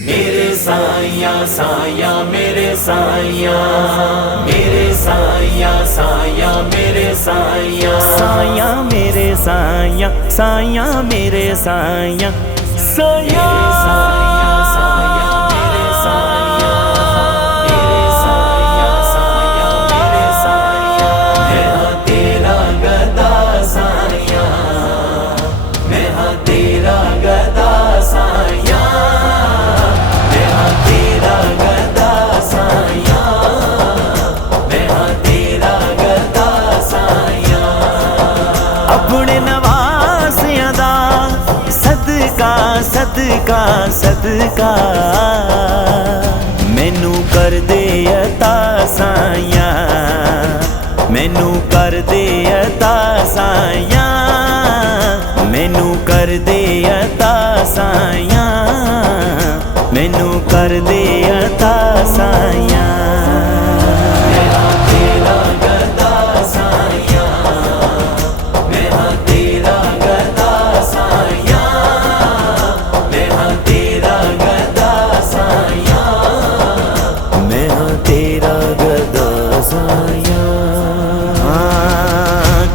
मेरे साया साया मेरे साया, मेरे साया साया मेरे साया, साया मेरे साया, साया मेरे साया, साया अपने नवासियां दा सदका सदका सदका मैनू कर दे अता साया, मैनू कर दे अता साया, मैनू कर दे अता साया, मैनू कर दे अता साया।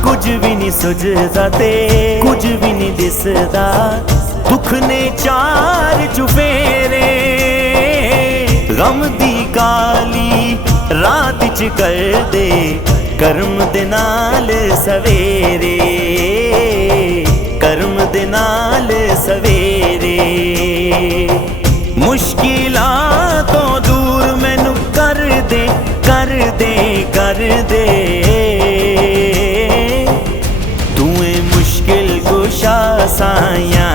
कुछ भी नहीं सुझदा ते कुछ भी नहीं दिसदा, दुख ने चार चुफेरे, गम दी काली रात च कर दे कर्म दे नाल सवेरे, कर्म दे नाल सवेरे। मुश्किलां तो दूर मैनू कर दे कर दे कर दे, साया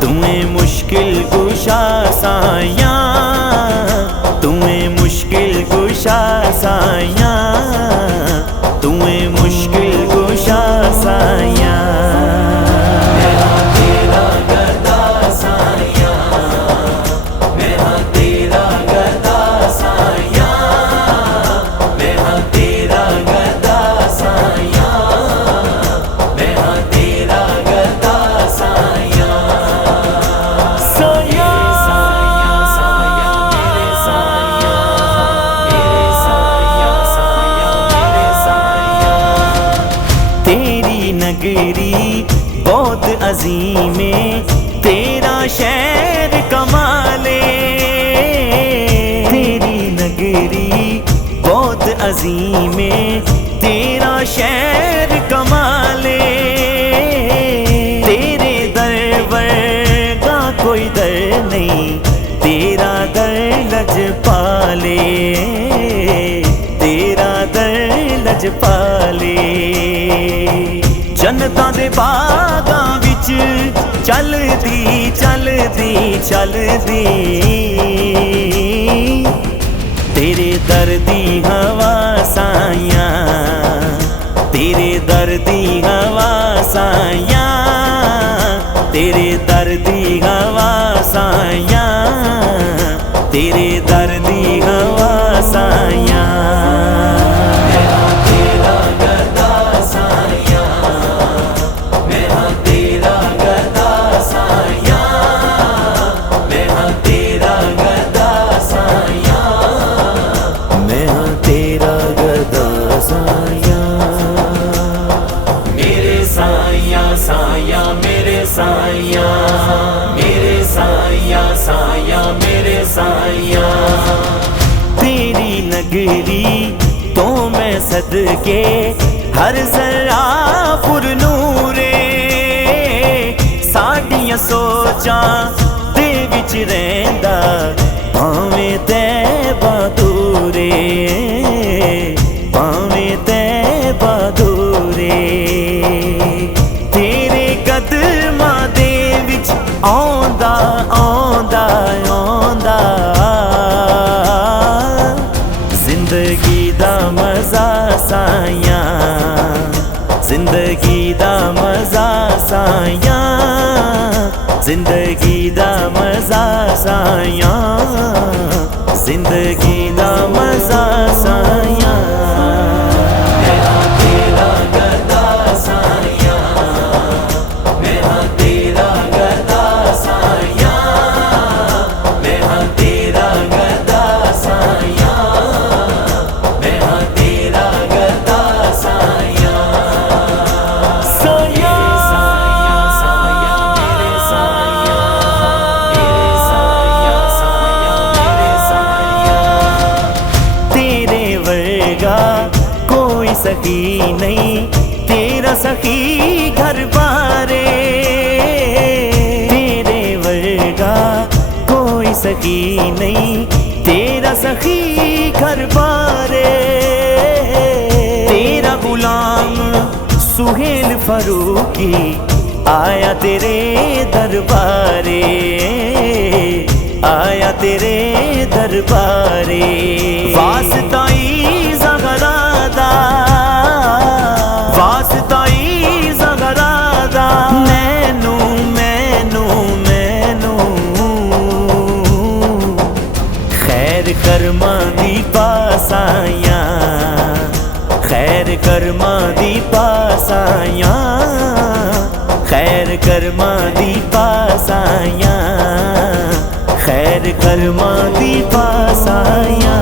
तुम्हें मुश्किल कुशा साया, तुम्हें मुश्किल कुशा साया, तुम्हें मुश्किल कुशा साया। नगरी बहुत अजीम है, तेरा शहर कमाले, तेरी नगरी बहुत अजीम है, तेरा शहर कमाले, तेरे दर वर्गा कोई दर नहीं, तेरा दर लजपाले, तेरा दर लजपाले। जनता दे बागां विच चलदी चलदी चलदी, तेरे दर दी हवा साया, तेरे दर दी हवा साया, तेरे दर दी हवा साया, तेरे दर दी हवा साया। साया मेरे साया, मेरे साया साया मेरे साया, तेरी नगरी तो मैं सदके हर जरा पुरनूरे, साडियां सोचां दे विच रहिंदा भावें तैबा दूरे, भावें तैबा दूरे। कदमां दे विच आंदा आंदा आंदा, जिंदगी दा मजा साया, जिंदगी दा मजा साया, जिंदगी दा मजा साया, जिंदगी दा मजा साया। तेरा गदा साया, सखी नहीं तेरा सखी घर बारे, तेरे वर्गा कोई सखी नहीं तेरा सखी घर बारे। तेरा गुलाम सुहेल फरूकी आया तेरे दरबारे, आया तेरे दरबारे। वास्ताई ज़हरादा, वास्ताई ज़हरादा, मैनू मैनू मैनू खैर कर्मां दी पास आया, खैर कर्मां दी पास आया, खैर कर्मां दी पास आया, खैर कर्मां दी पास आया।